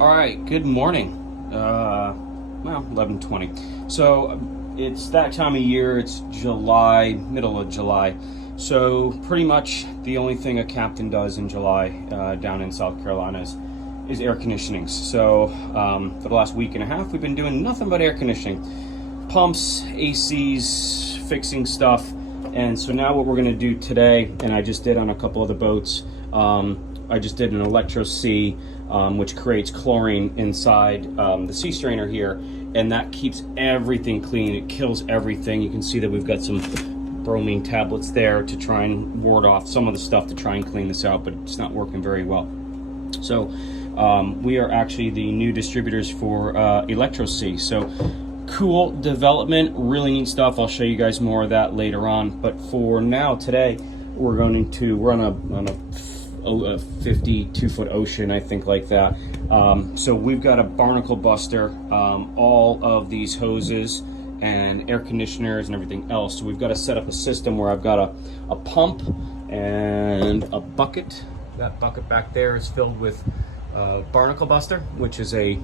All right, good morning. Well, 11:20. So it's that time of year. It's July, middle of July. So pretty much the only thing a captain does in July down in South Carolina is air conditioning. So for the last week and a half, we've been doing nothing but air conditioning. Pumps, ACs, fixing stuff. And so now what we're gonna do today, and I just did on a couple of the boats, I just did an Electro C, which creates chlorine inside the sea strainer here, and that keeps everything clean. It kills everything. You can see that we've got some bromine tablets there to try and ward off some of the stuff to try and clean this out, but it's not working very well. So we are actually the new distributors for Electro C. So cool development, really neat stuff. I'll show you guys more of that later on. But for now, today, we're on a 52-foot ocean, I think, like that. So we've got a barnacle buster, all of these hoses and air conditioners and everything else. So we've got to set up a system where I've got a pump and a bucket. That bucket back there is filled with barnacle buster, which is a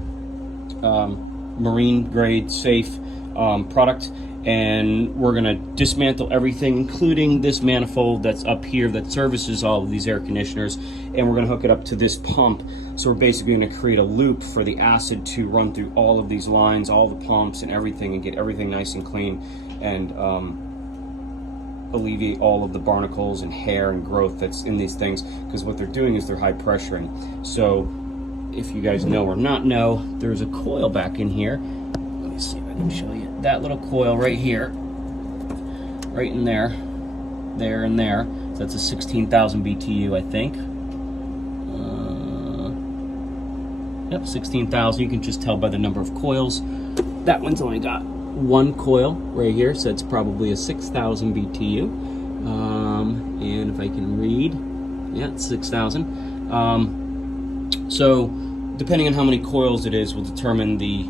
marine grade safe product, and we're going to dismantle everything, including this manifold that's up here that services all of these air conditioners, and we're going to hook it up to this pump. So we're basically going to create a loop for the acid to run through all of these lines, all the pumps and everything, and get everything nice and clean, and alleviate all of the barnacles and hair and growth that's in these things, because what they're doing is they're high pressuring. So if you guys know or not know, there's a coil back in here. Let me see if I can show you. That little coil right here, right in there, there and there. So that's a 16,000 BTU, I think. Yep, 16,000. You can just tell by the number of coils. That one's only got one coil right here, so it's probably a 6,000 BTU. And if I can read, yeah, it's 6,000. So depending on how many coils it is will determine the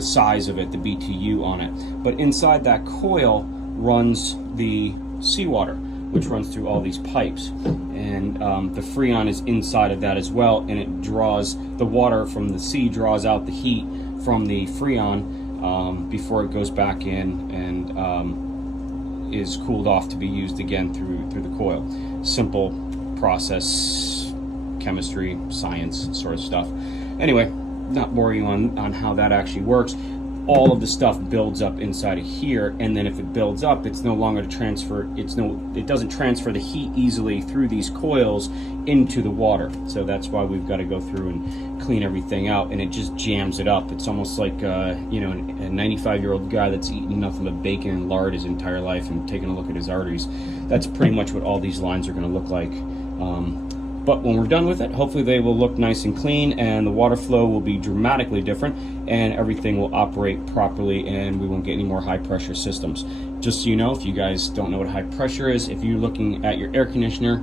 size of it, the BTU on it. But inside that coil runs the seawater, which runs through all these pipes. And the Freon is inside of that as well, and it draws the water from the sea, draws out the heat from the Freon before it goes back in and is cooled off to be used again through the coil. Simple process, chemistry, science sort of stuff. Anyway, not boring you on how that actually works. All of the stuff builds up inside of here, and then if it builds up, it's no longer to transfer. It doesn't transfer the heat easily through these coils into the water. So that's why we've got to go through and clean everything out, and it just jams it up. It's almost like a 95-year-old guy that's eaten nothing but bacon and lard his entire life and taking a look at his arteries. That's pretty much what all these lines are going to look like. But when we're done with it, hopefully they will look nice and clean, and the water flow will be dramatically different, and everything will operate properly, and we won't get any more high pressure systems. Just so you know, if you guys don't know what high pressure is, if you're looking at your air conditioner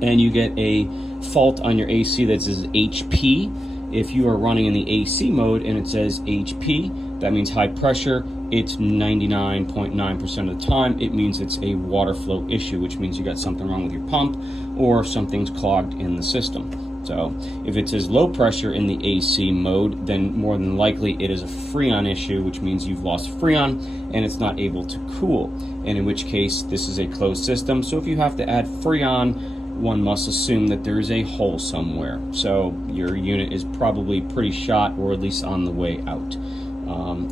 and you get a fault on your AC that says HP, if you are running in the AC mode and it says HP, that means high pressure. It's 99.9% of the time, it means it's a water flow issue, which means you got something wrong with your pump or something's clogged in the system. So if it says low pressure in the AC mode, then more than likely it is a Freon issue, which means you've lost Freon and it's not able to cool. And in which case, this is a closed system. So if you have to add Freon, one must assume that there is a hole somewhere. So your unit is probably pretty shot, or at least on the way out.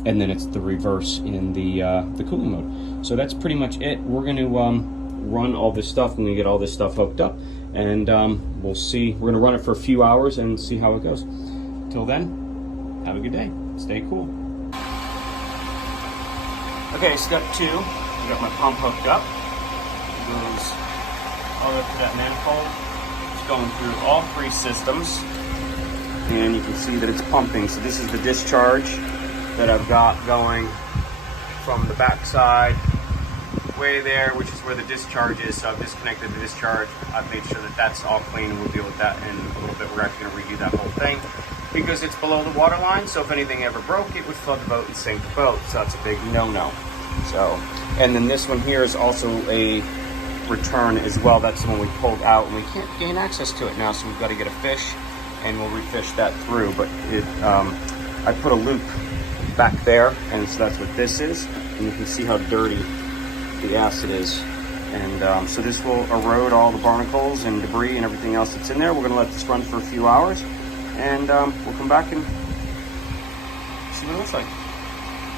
And then it's the reverse in the cooling mode. So that's pretty much it. We're going to run all this stuff. I'm going to get all this stuff hooked up, and we'll see. We're going to run it for a few hours and see how it goes. Till then, have a good day. Stay cool. Okay, step 2. I got my pump hooked up. It goes all the way up to that manifold. It's going through all 3 systems, and you can see that it's pumping. So this is the discharge that I've got going from the back side way there, which is where the discharge is. So I've disconnected the discharge. I've made sure that that's all clean, and we'll deal with that in a little bit. We're actually going to redo that whole thing because it's below the water line. So if anything ever broke, it would flood the boat and sink the boat. So that's a big no-no. So, and then this one here is also a return as well. That's the one we pulled out, and we can't gain access to it now. So we've got to get a fish and we'll refish that through. But I put a loop back there, and so that's what this is, and you can see how dirty the acid is. And so this will erode all the barnacles and debris and everything else that's in there. We're going to let this run for a few hours, and we'll come back and see what it looks like.